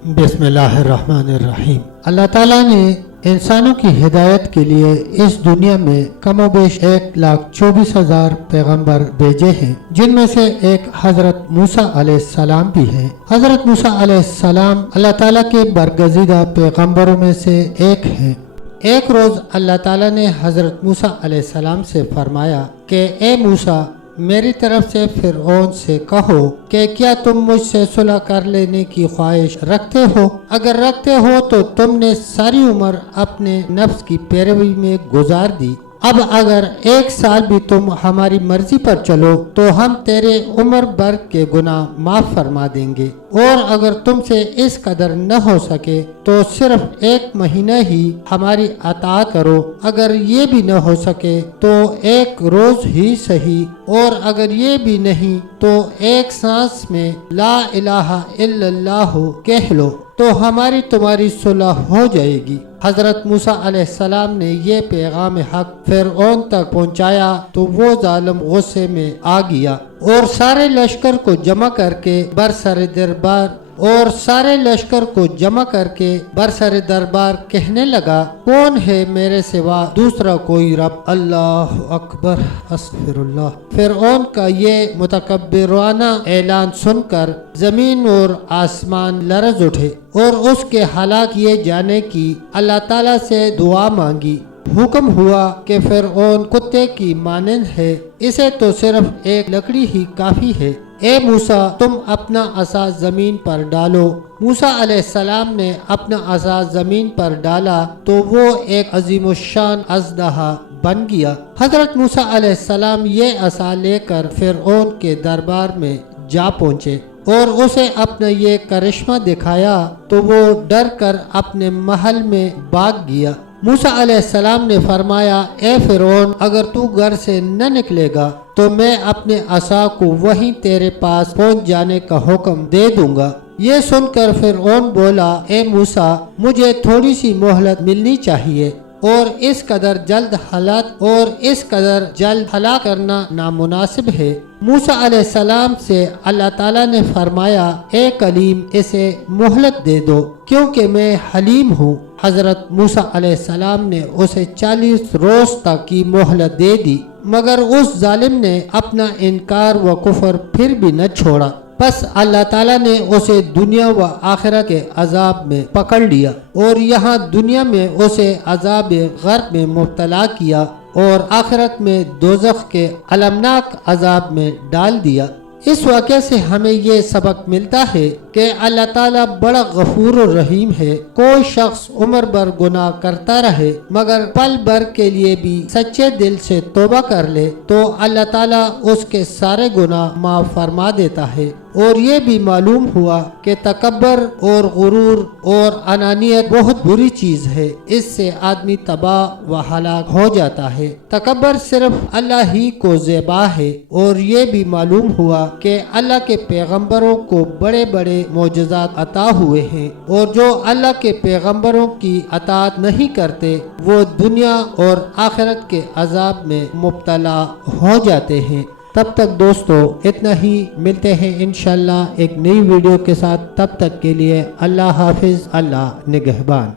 بسم اللہ الرحمن الرحیم۔ اللہ تعالیٰ نے انسانوں کی ہدایت کے لیے اس دنیا میں کم و بیش 1,24,000 پیغمبر بھیجے ہیں، جن میں سے ایک حضرت موسیٰ علیہ السلام بھی ہیں۔ حضرت موسیٰ علیہ السلام اللہ تعالیٰ کے برگزیدہ پیغمبروں میں سے ایک ہیں۔ ایک روز اللہ تعالیٰ نے حضرت موسیٰ علیہ السلام سے فرمایا کہ اے موسیٰ، میری طرف سے فرعون سے کہو کہ کیا تم مجھ سے صلح کر لینے کی خواہش رکھتے ہو؟ اگر رکھتے ہو تو تم نے ساری عمر اپنے نفس کی پیروی میں گزار دی، اب اگر 1 سال بھی تم ہماری مرضی پر چلو تو ہم تیرے عمر بھر کے گناہ معاف فرما دیں گے، اور اگر تم سے اس قدر نہ ہو سکے تو صرف 1 مہینہ ہی ہماری اطاعت کرو، اگر یہ بھی نہ ہو سکے تو 1 روز ہی صحیح، اور اگر یہ بھی نہیں تو 1 سانس میں لا الہ الا اللہ کہہ لو تو ہماری تمہاری صلح ہو جائے گی۔ حضرت موسیٰ علیہ السلام نے یہ پیغام حق فرعون تک پہنچایا تو وہ ظالم غصے میں آ گیا اور سارے لشکر کو جمع کر کے برسر دربار کہنے لگا، کون ہے میرے سوا دوسرا کوئی رب؟ اللہ اکبر، استغفر اللہ۔ فرعون کا یہ متکبرانہ اعلان سن کر زمین اور آسمان لرز اٹھے اور اس کے ہلاک کیے جانے کی اللہ تعالیٰ سے دعا مانگی۔ حکم ہوا کہ فرعون کتے کی مانند ہے، اسے تو صرف 1 لکڑی ہی کافی ہے۔ اے موسیٰ، تم اپنا عصا زمین پر ڈالو۔ موسیٰ علیہ السلام نے اپنا عصا زمین پر ڈالا تو وہ ایک عظیم الشان اژدہا بن گیا۔ حضرت موسیٰ علیہ السلام یہ عصا لے کر فرعون کے دربار میں جا پہنچے اور اسے اپنا یہ کرشمہ دکھایا تو وہ ڈر کر اپنے محل میں بھاگ گیا۔ موسیٰ علیہ السلام نے فرمایا، اے فرعون، اگر تو گھر سے نہ نکلے گا تو میں اپنے عصا کو وہیں تیرے پاس پہنچ جانے کا حکم دے دوں گا۔ یہ سن کر فرعون بولا، اے موسیٰ، مجھے تھوڑی سی مہلت ملنی چاہیے، اور اس قدر جلد ہلاک کرنا نامناسب ہے۔ موسیٰ علیہ السلام سے اللہ تعالیٰ نے فرمایا، اے کلیم، اسے مہلت دے دو کیونکہ میں حلیم ہوں۔ حضرت موسیٰ علیہ السلام نے اسے 40 روز تک کی مہلت دے دی، مگر اس ظالم نے اپنا انکار و کفر پھر بھی نہ چھوڑا۔ پس اللہ تعالیٰ نے اسے دنیا و آخرت کے عذاب میں پکڑ لیا، اور یہاں دنیا میں اسے عذاب غرق میں مبتلا کیا اور آخرت میں دوزخ کے المناک عذاب میں ڈال دیا۔ اس واقعے سے ہمیں یہ سبق ملتا ہے کہ اللہ تعالیٰ بڑا غفور و رحیم ہے۔ کوئی شخص عمر بھر گناہ کرتا رہے مگر پل بھر کے لیے بھی سچے دل سے توبہ کر لے تو اللہ تعالیٰ اس کے سارے گناہ معاف فرما دیتا ہے۔ اور یہ بھی معلوم ہوا کہ تکبر اور غرور اور انانیت بہت بری چیز ہے، اس سے آدمی تباہ و ہلاک ہو جاتا ہے۔ تکبر صرف اللہ ہی کو زیبا ہے، اور یہ بھی معلوم ہوا کہ اللہ کے پیغمبروں کو بڑے بڑے معجزات عطا ہوئے ہیں، اور جو اللہ کے پیغمبروں کی اطاعت نہیں کرتے وہ دنیا اور آخرت کے عذاب میں مبتلا ہو جاتے ہیں۔ تب تک دوستو اتنا ہی، ملتے ہیں انشاءاللہ ایک نئی ویڈیو کے ساتھ، تب تک کے لیے اللہ حافظ، اللہ نگہبان۔